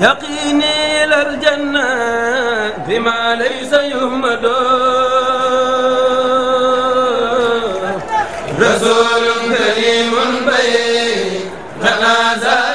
يقيني إلى الجنة بما ليس يهمد رسول كريم بين تنازل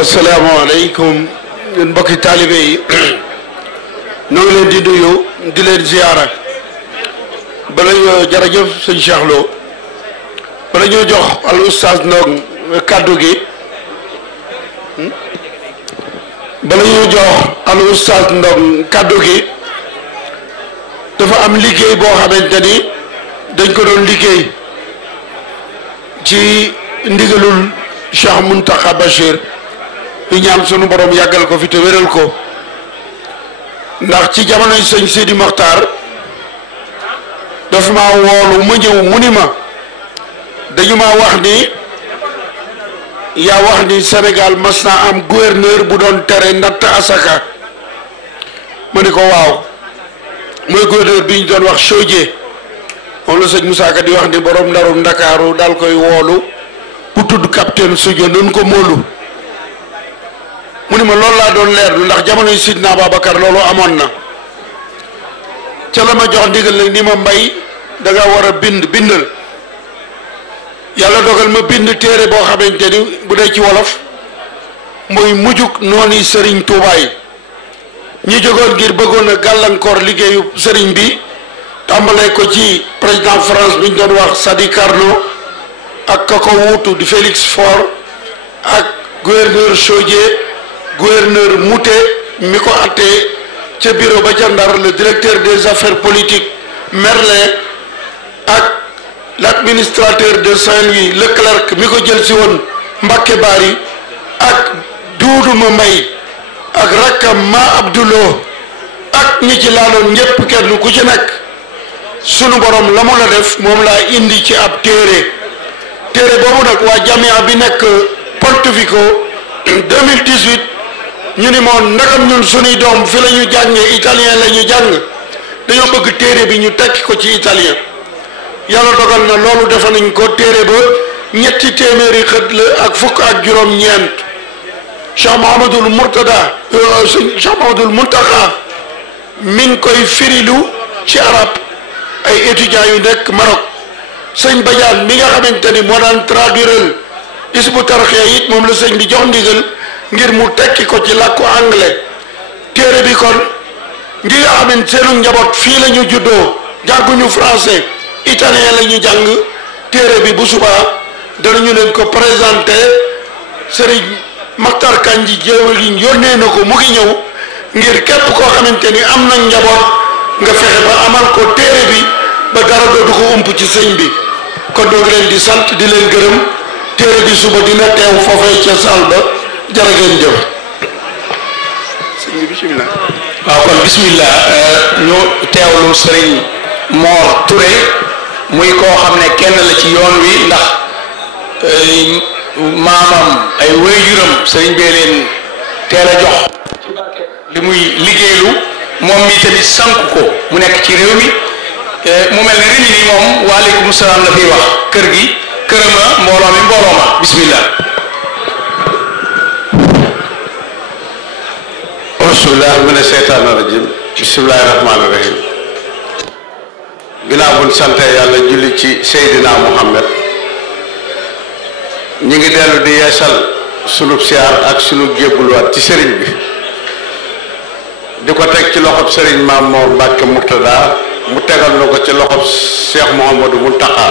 asalaamaaleykum ñun mbokki taalibe yi ñoo ngi leen di nuyu di leen ziyaara bala ñoo jërëjëf sëñ Cheikh Lo bala ñoo jox al oustaz Ndong kàddu gi bala ñoo jox al oustaz Ndong kàddu gi dafa am liggéey boo xamante ni dañ ko doon liggéey ci ndigalul Cheikh Mountakha Bachir ñu ñaan sunu borom yàggal ko fi te wéral ko ndax ci jamonoy sëñ Sidi Mokhtar dafa ma woolu ma ñëw mu ni ma dañu ma wax ni yaa wax ni Sénégal mas naa am gouverneur bu doon tere natt asaka ma ni ko waaw mooy gouverneur bi ñu doon wax Chaudié moom la sëñ Moussa Ka di wax ni borom ndarum Ndakaaru daal koy woolu bu tudd capitaine Sodio nun ko móolu mu ni ma loolu laa doon leerlu ndax jamono yi Sidna Babacar loolu amoon na ca la ma jox ndigal nag ni ma mbay da nga war a bindal yàlla dogal ma bind téere boo xamante ni bu dee ci wolof muy mujjug noonu sëriñ Tuubaa yi ñi jógoon ngir bëggoon a gàllankoor liggéeyu sëriñ bi tàmbalee ko ci président France bi ñu doon wax Sadi Carnot ak ka ko wuutu di Félix Faure ak gouverneur Chaudié gouverneur Mouté mi ko attee ca bureau ba ca Ndar le directeur des affaires politiques Merlin ak l'administrateur de Saint-Louis Leclerc mi ko jël si woon Mbacké Bari ak Doudou May ak rakkam Ma Abdoulo ak ñi ci laaloon ñépp kenn ku ci nekk sunu borom la mu la def moom laa indi ci ab téere boobu nag waa jamia bi nekk Pontevico 2018 ñu ni moom ndagam ñun sunuy doom fi la ñu jàngee italien la ñu jàng dañoo bëgg téere bi ñu tekki ko ci italien yàlla dogal na loolu defe nañ ko téere ba ñetti téeméeri xët la ak fukk ak juróom-ñeent Cheikh Mouhamadoul Mountakha mi ngi koy firilu ci arab ay étudiants yu nekk Maroc sëñ Badiane mi nga xamante ni moo daan traduire Hizbut Tarqiyyah it moom la sëñ bi jox ndigal ngir mu tekki ko ci làkku anglais téere bi kon ngi nga xamante seenu njaboot fii la ñu juddoo jànguñu français italien la ñu jàng téere bi bu subaa danañu leen ko présenté sëriñ Makhtar Kandji jéewaliñ yónnee na ko mu ngi ñëw ngir képp koo xamante ni am na njaboot nga fexe ba amal ko téere bi ba dara du ko ump ci sëñ bi kon doo ngi leen di sant di leen gërëm téere bi suba dina teew foofee ca saal ba jërë ngeen jëf sëñ bi bismillah waaw kon bismillah ñu teewlu sëriñ Mor Touré muy koo xam ne kenn la ci yoon wi ndax maamam ay waajuram sëriñ bee leen teel a jox ci barke li muy liggéeylu moom mi tamit sank ko mu nekk ci réew mi mu mel ne rini ni moom waaleykum salaam la fiy wax kër gi kërama mbooloo mi mbooloo ma bismillah bismillah mina seytaani rajim bismillahi rahmaani rahim ginnaaw buñ sante yàlla julli ci Seydina Muhammad ñi ngi dellu di yeesal sunub siyaar ak sunub jébbuluwaat ci sëriñ bi di ko teg ci loxob sëriñ Maam Mor Mbàkke Murtada mu tegal na ko ci loxob Cheikh Mouhamadou Mountakha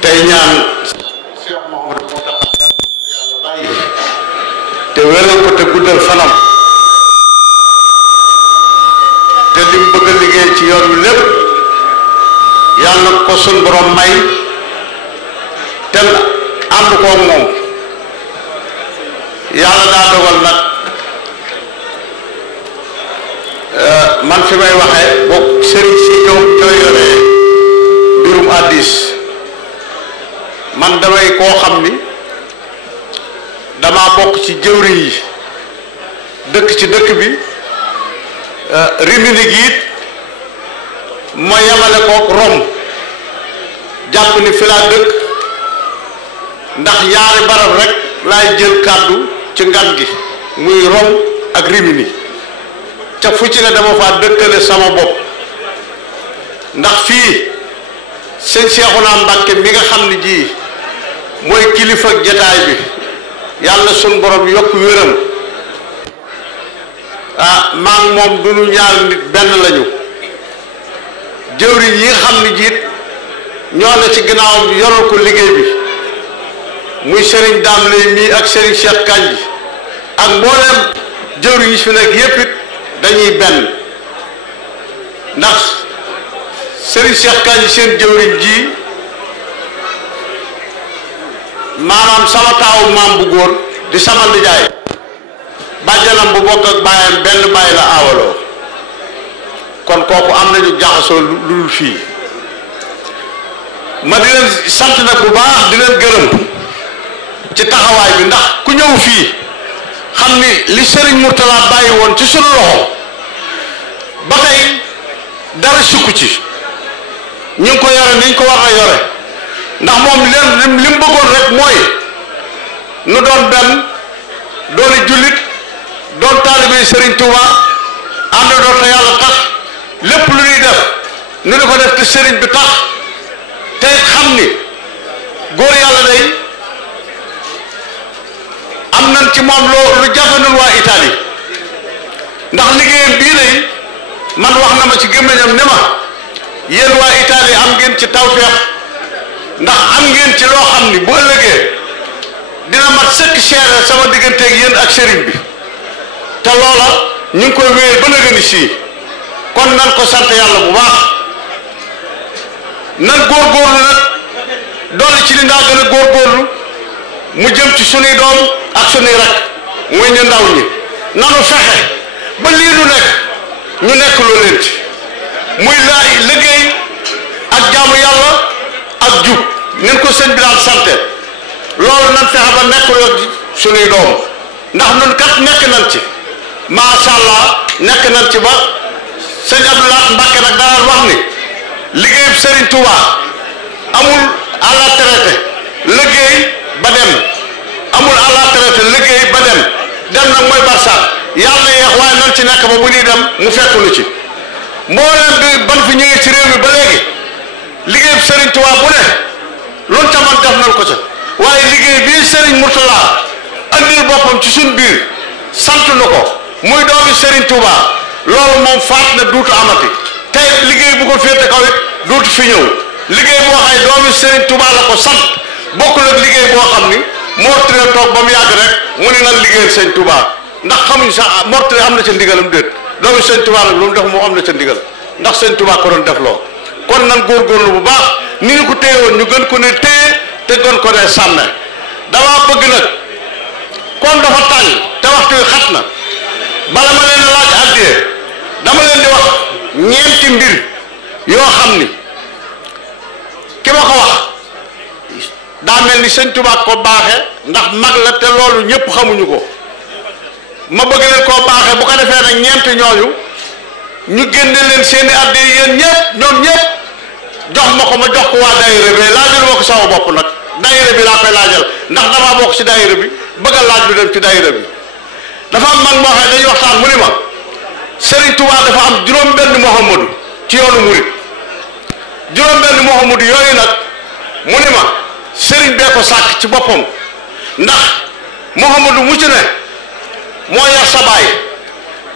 tey ñaan Cheikh Mouhamadou Mountakha yàlla bàyyi te wéral ko te guddal fanam te lim bëgg a liggéey ci yoon wi lépp yàlla ko sun borom may te ànd koog moom yàlla daa dogal nag man fi may waxee bokk sëriñ si ñoom ñooy yore mbirum addis man damay koo xam ni dama bokk ci jëwriñ yi dëkk ci dëkk bi Rimini gi it ma yemale kook Rom jàpp ni fi laa dëkk ndax ñaari barab rek laay jël kàddu ci ngan gi muy Rom ak Rimini ca fu ci ne dama faa dëkkale sama bopp ndax fii sëñ Seexuna Mbàkke mi nga xam ne ji mooy kilifa ak jataay bi yàlla sun borom yokk wéram maa ngi moom du ñu ñaar nit benn lañu jëwriñ yi nga xam ne jiit ñoo ne ci ginnaawam yoral ko liggéey bi muy Serigne Dame Lay mii ak Serigne Cheikh Kanji ak mboolem jëwriñ yi fi nekk yépp it dañuy benn ndax Serigne Cheikh Kanji seen jëwriñ ji maanaam sama taawu maam bu góor di sama nijaay bàjjanam bu bokk ak baayam benn baay la aawaloo kon kooku am nañu jaxasoo lu dul fii ma di leen sant nag bu baax di leen gërëm ci taxawaay bi ndax ku ñëw fii xam ni li Serigne Mourtala bàyyi woon ci sunu loxo ba tey dara sukku ci ñu ngi ko yore ni ñu ko war a yore ndax moom leen li mu bëggoon rek mooy nu doon benn dooni jullit doon taalibe Serigne Touba ànd doon te yàlla tax lépp lu ñuy def nu di ko def te Serigne bi tax te xam ni góor yàlla day am nañ ci moom lu jafe nun waa Italie ndax liggéeyam bii day man wax na ma ci gémmiñam ne ma yéen waa Italie am ngeen ci tawfeex ndax am ngeen ci loo xam ni bu ëllëgee dina mat sëkk seere sama digganteeg yéen ak sëriñ bi te loola ñu ngi koy wéyee ba na gën a sii kon nan ko sant yàlla bu baax nan góorgóorlu nag dolli ci li ndaa gën a góorgóorlu mu jëm ci sunuy doom ak sunuy rak muy ñu ndaw ñi nanu fexe ba lii nu nekk ñu nekk loo leen ci muy laay liggéey ak jaamu yàlla ak jub nen ko sëñ bi daan sante loolu nan fexe ba nekk loo sunuy doom ndax nun kat nekk nan ci macha allah nekk nan ci ba sëñ Abdoulaye Mbacke nag daan wax ni liggéeyub Serigne Touba amul à la traité liggéey ba dem amul à la traité liggéey ba dem nag mooy barsaat yàlla yeex waaye nan ci nekk ba bu ñuy dem mu fekk nu ci mbooleem bi ban fi ñëwee ci réew mi ba léegi liggéeyub Serigne Touba bu ne loolu ca man def nañ ko ca waaye liggéey bii Serigne Mourtala andil boppam ci suñ biir sant na ko muy doomi Serigne Touba loolu moom faat na duutu amati tey liggéey bu ko féete kaw it duutu fi ñëw liggéey boo xay doomi Serigne Touba la ko sant bokkul ak liggéey boo xam ni Mortale toog ba mu yàgg rek mu ne nan liggéeyal Serigne Touba ndax xamuñ sax Mortale am na ca ndigalam déet doomi Serigne Touba nag lu mu def moo am na ca ndigal ndax Serigne Touba ko doon def loo kon nan góorgóorlu bu baax ni ñu ko téye woon ñu gën ko ne téye te gën ko ne sàmme damaa bëgg nag kon dafa tàng te waxtu wi xat na bala ma leen laaj àddiyee dama leen di wax ñeenti mbir yoo xam ni ki ma ko wax daa mel ni sëñ Tuubaa ko baaxe ndax mag la te loolu ñëpp xamuñu ko ma bëgg leen koo baaxe bu ko defee nag ñeenti ñooñu ñu génne leen seeni àddiyee yéen ñëpp ñoom ñëpp jox ma ko ma jox ko waa daayira bi laajal ma ko sama bopp nag daayira bi laa koy laajal ndax damaa bokk ci daayira bi bëgg a laaj bi dem ci daayira bi dafa am mag moo xam ne dañuy waxtaan mu ni ma Serigne Touba dafa am juróom-benn Mouhamadou ci yoonu murit juróom-benn Mouhamadou yooyu nag mu ni ma Serigne bee ko sàkk ci boppam ndax Mouhamadou mu ci ne moo yar sa baay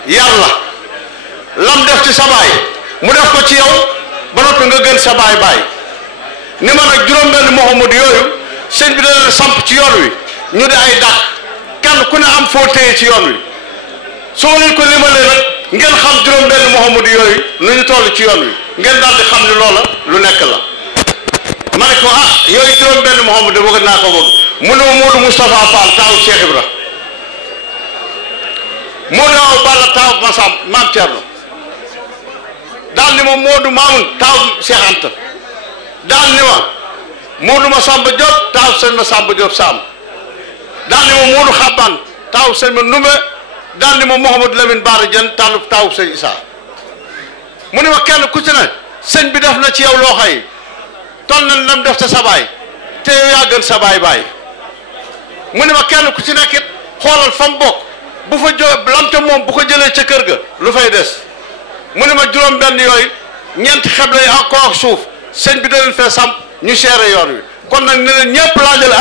yàlla lam def ci sa baay mu def ko ci yow ba noppi nga gën sa baay baay ni ma nag juróom-benn Mouhamadou yooyu sëñ bi da leen samp ci yoon wi ñu di ay dàq kenn ku ne am foo téye ci yoon wi su ma leen ko limalee nag ngeen xam juróom-benn Mouhamadou yooyu nu ñu toll ci yoon wi ngeen daal di xam ni loola lu nekk la ma ne ko yooyu juróom-benn Mouhamadou bëgg naa ko bëgg mu ne ma Modou Moustapha Fall taawu Cheikh Ibra Modou Awa Balla taawu Maam Thierno daal ni ma Modou Mamoun taawu Cheikh Anta daal ni ma Modou Massamba Diop taawu sëñ Massamba Diop Sam daal ni ma Moodu Xabbaan taaw sëñ ma Numbe daal ni ma Mouhamadou Lamine Bara Diène taaw sëñ Issa mu ne ma kenn ku ci ne sëñ bi def na ci yow loo xay toll na lam def sa baay te yow yaa gën sa baay mu ne ma kenn ku ci nekk it xoolal fa mu bokk bu fa lamte moom bu ko jëlee ca kër ga lu fay des mu ne ma juróom benn yooyu ñeenti xeble yi ak ko ak suuf sëñ bi da leen fee samp ñu seere yoon wi kon nag ne leen ñëpp laajal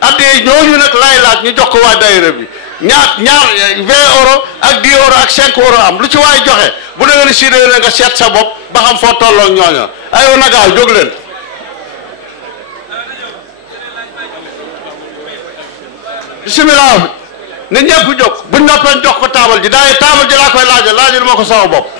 addiye ñooñu nag laay laaj ñu jox ko waa daayira bi ñaar 20 euros ak 10 euros ak 5 euros am lu ci waay joxe bu da nga ne si déwénee nga seet sa bopp ba xam foo tolloog ñooña aywa na gaaw jóg leen bisimilah ne ñëpp jóg buñ noppee jox ko taabal ji taabal ji laa koy laajal moo ko sama bopp